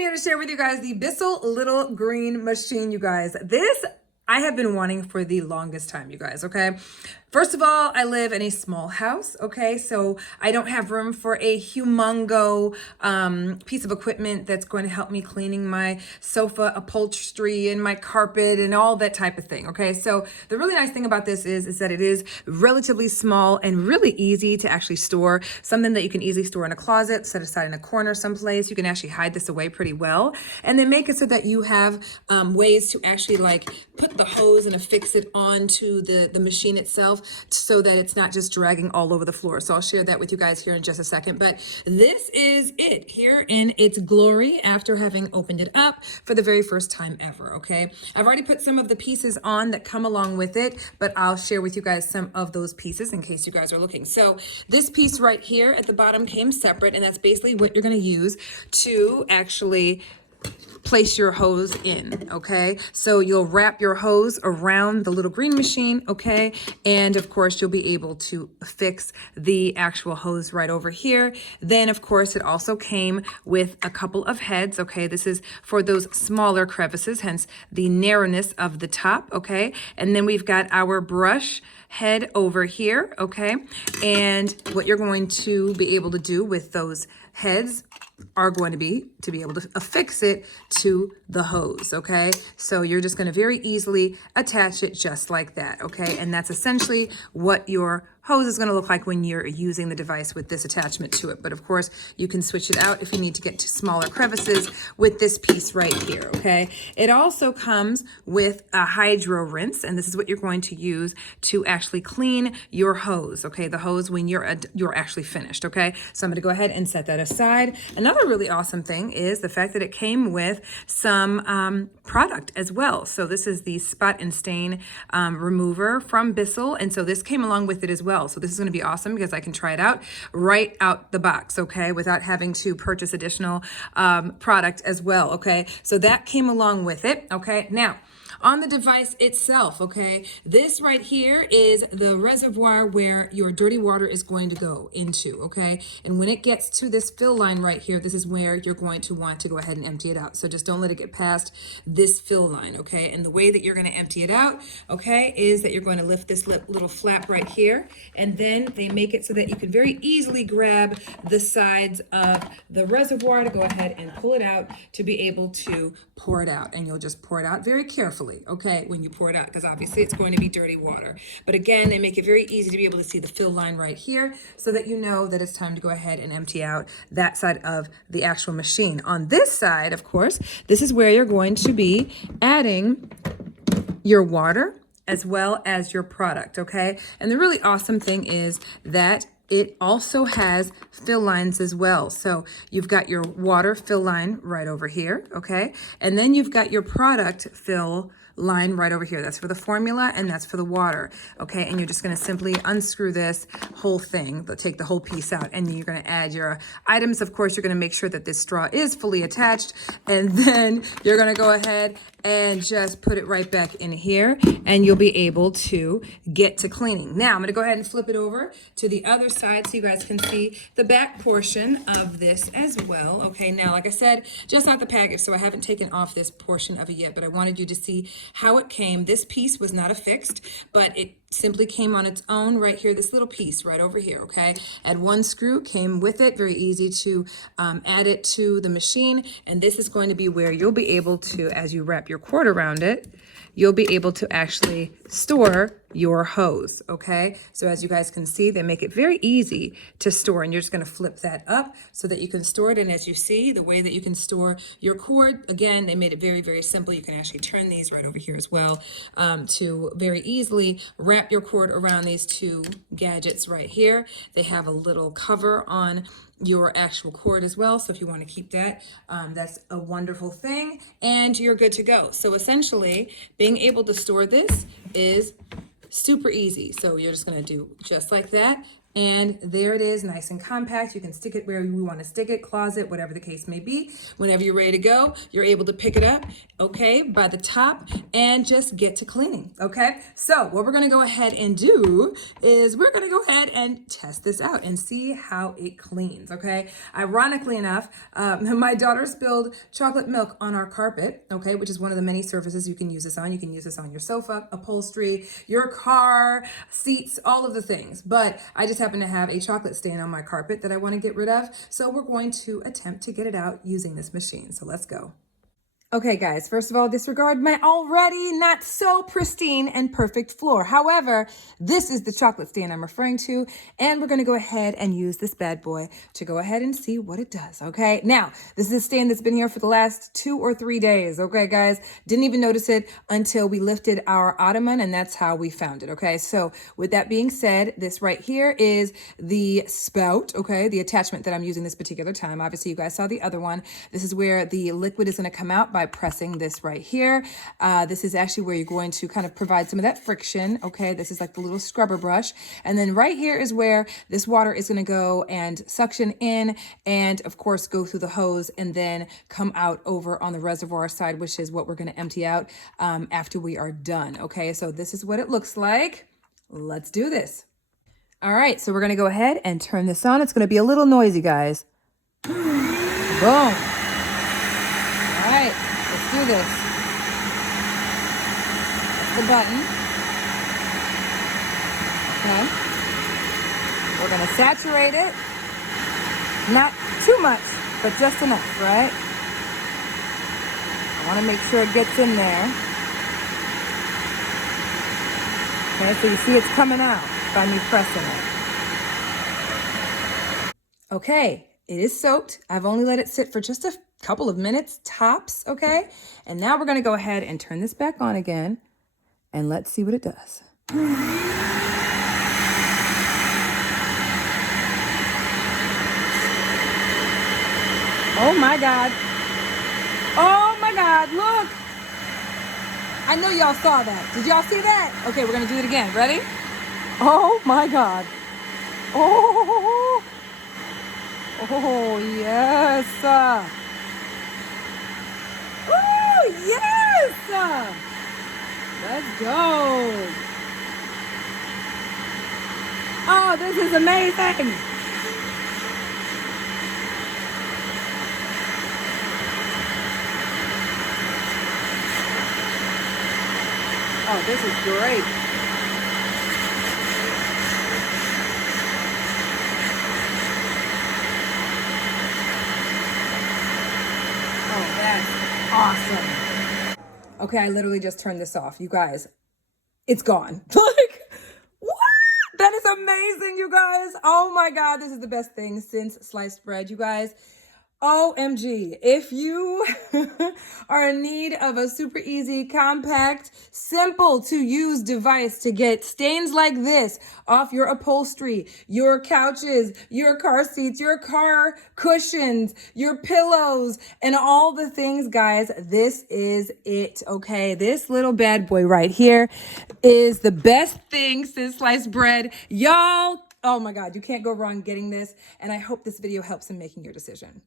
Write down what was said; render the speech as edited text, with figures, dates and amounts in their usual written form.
here to share with you guys the Bissell Little Green Machine, you guys. This I have been wanting for the longest time, you guys, okay? First of all, I live in a small house, okay? So I don't have room for a humongo piece of equipment that's going to help me cleaning my sofa upholstery and my carpet and all that type of thing, okay? So the really nice thing about this is that it is relatively small and really easy to actually store, something that you can easily store in a closet, set aside in a corner someplace. You can actually hide this away pretty well, and then make it so that you have ways to actually like put the hose and affix it onto the machine itself, so that it's not just dragging all over the floor. So I'll share that with you guys here in just a second. But this is it here in its glory after having opened it up for the very first time ever, okay? I've already put some of the pieces on that come along with it, but I'll share with you guys some of those pieces in case you guys are looking. So this piece right here at the bottom came separate, and that's basically what you're gonna use to actually place your hose in, okay? So you'll wrap your hose around the little green machine, okay? And of course, you'll be able to fix the actual hose right over here. Then of course, it also came with a couple of heads, okay? This is for those smaller crevices, hence the narrowness of the top, okay? And then we've got our brush head over here, okay? And what you're going to be able to do with those heads are going to be able to affix it to the hose, okay? So you're just going to very easily attach it just like that, okay? And that's essentially what your hose is going to look like when you're using the device with this attachment to it. But of course, you can switch it out if you need to get to smaller crevices with this piece right here, okay? It also comes with a hydro rinse, and this is what you're going to use to actually clean your hose, okay? The hose when you're actually finished, okay? So I'm going to go ahead and set that aside. Another really awesome thing is the fact that it came with some product as well. So this is the spot and stain remover from Bissell, and so this came along with it as well. So this is going to be awesome because I can try it out right out the box, okay, without having to purchase additional product as well, okay? So that came along with it, okay? Now, on the device itself, okay, this right here is the reservoir where your dirty water is going to go into, okay? And when it gets to this fill line right here, this is where you're going to want to go ahead and empty it out. So just don't let it get past this fill line, okay? And the way that you're going to empty it out, okay, is that you're going to lift this little flap right here, and then they make it so that you can very easily grab the sides of the reservoir to go ahead and pull it out to be able to pour it out. And you'll just pour it out very carefully, okay, when you pour it out, because obviously it's going to be dirty water. But again, they make it very easy to be able to see the fill line right here so that you know that it's time to go ahead and empty out that side of the actual machine. On this side, of course, this is where you're going to be adding your water as well as your product, okay? And the really awesome thing is that it also has fill lines as well. So you've got your water fill line right over here, okay? And then you've got your product fill line right over here. That's for the formula and that's for the water, okay? And you're just gonna simply unscrew this whole thing, take the whole piece out, and then you're gonna add your items. Of course, you're gonna make sure that this straw is fully attached, and then you're gonna go ahead and just put it right back in here, and you'll be able to get to cleaning. Now, I'm gonna go ahead and flip it over to the other side so you guys can see the back portion of this as well, okay? Now, like I said, just out the package, so I haven't taken off this portion of it yet, but I wanted you to see how it came. This piece was not affixed, but it simply came on its own right here, this little piece right over here, okay? Add one screw, came with it, very easy to add it to the machine, and this is going to be where you'll be able to, as you wrap your cord around it, you'll be able to actually store your hose, okay? So as you guys can see, they make it very easy to store, and you're just gonna flip that up so that you can store it. And as you see, the way that you can store your cord, again, they made it very, very simple. You can actually turn these right over here as well to very easily wrap your cord around these two gadgets right here. They have a little cover on your actual cord as well. So if you want to keep that, that's a wonderful thing, and you're good to go. So essentially, being able to store this is super easy. So you're just going to do just like that. And there it is, nice and compact. You can stick it where you want to stick it, closet, whatever the case may be. Whenever you're ready to go, you're able to pick it up, okay, by the top and just get to cleaning, okay? So what we're gonna go ahead and do is we're gonna go ahead and test this out and see how it cleans, okay? Ironically enough, my daughter spilled chocolate milk on our carpet, okay, which is one of the many surfaces you can use this on. You can use this on your sofa, upholstery, your car, seats, all of the things. But I just happen to have a chocolate stain on my carpet that I want to get rid of. So we're going to attempt to get it out using this machine. So let's go. Okay, guys, first of all, disregard my already not so pristine and perfect floor. However, this is the chocolate stain I'm referring to, and we're gonna go ahead and use this bad boy to go ahead and see what it does, okay? Now, this is a stain that's been here for the last 2 or 3 days, okay, guys? Didn't even notice it until we lifted our ottoman, and that's how we found it, okay? So with that being said, this right here is the spout, okay? The attachment that I'm using this particular time. Obviously, you guys saw the other one. This is where the liquid is gonna come out by pressing this right here. This is actually where you're going to kind of provide some of that friction. Okay, this is like the little scrubber brush. And then right here is where this water is going to go and suction in and of course go through the hose and then come out over on the reservoir side, which is what we're going to empty out after we are done. Okay, so this is what it looks like. Let's do this. All right, so we're going to go ahead and turn this on. It's going to be a little noisy, guys. Boom. All right, let's do this. That's the button. Okay. We're going to saturate it. Not too much, but just enough, right? I want to make sure it gets in there. Okay, so you see it's coming out by me pressing it. Okay, it is soaked. I've only let it sit for just a couple of minutes tops, okay? And now we're gonna go ahead and turn this back on again and let's see what it does. Oh my God. Oh my God, look. I know y'all saw that. Did y'all see that? Okay, we're gonna do it again. Ready? Oh my God. Oh, oh yes. Oh yes. Let's go. Oh, this is amazing. Oh, this is great. Oh, that's awesome. Okay, I literally just turned this off. You guys, it's gone. Like, what? That is amazing, you guys. Oh my God, this is the best thing since sliced bread, you guys. OMG, if you are in need of a super easy, compact, simple to use device to get stains like this off your upholstery, your couches, your car seats, your car cushions, your pillows, and all the things, guys, this is it, okay? This little bad boy right here is the best thing since sliced bread. Y'all, oh my God, you can't go wrong getting this, and I hope this video helps in making your decision.